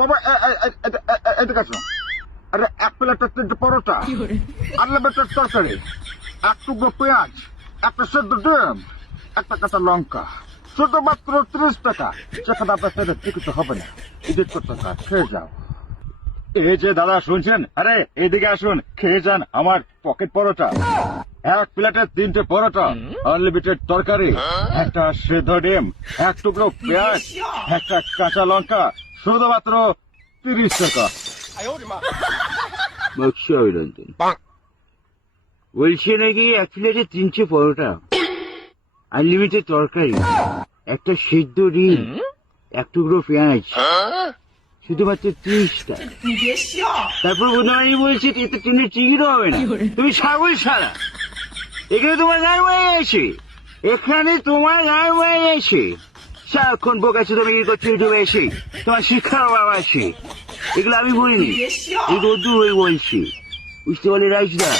বাবা এদিকে আসো। আরে এক প্লেটের 3টে পরোটা, আনলিমিটেড তরকারি, এক টুকরো পেঁয়াজ, একটা সেদ্ধ ডিম, একটা কাঁচা লঙ্কা, শুধুমাত্র 30 টাকা। সেখানে আপনার সাথে টিকিট হবে না, এডিট করতে কাজ খেয়ে যাও। এই যে দাদা শুনছেন, আরে এইদিকে আসুন, খেয়ে যান আমার পকেট পরোটা। এক প্লেটে 3টে পরোটা, আনলিমিটেড তরকারি, একটা সেদ্ধ ডিম, এক টুকরো পেঁয়াজ, একটা কাঁচা লঙ্কা, শুধুমাত্র 30 টাকা। বক্সি অভিনন্দন। বলছে নাকি এক প্লেটে 3টে পরোটা, আনলিমিটেড তরকারি, একটা সিদ্ধ ডিম, এক টুকরো পেঁয়াজ, শুধুমাত্র 30 টাকা। তারপর বোধহয় বলছে এতে ট্রেনের টিকিটও হবে না। তুমি ছাগল সারা, এখানে তোমার গান হয়ে গেছে, এখানে তোমার গান হয়ে গেছে। সারাক্ষণ বোকাচ্ছে তুমি কি করছো ইউটিউবে এসে, তোমার শিক্ষার অভাব আছে। এগুলো আমি বলিনি, এই রোদ্দুর হয়ে বলছি, বুঝতে পারলে রাইসদা।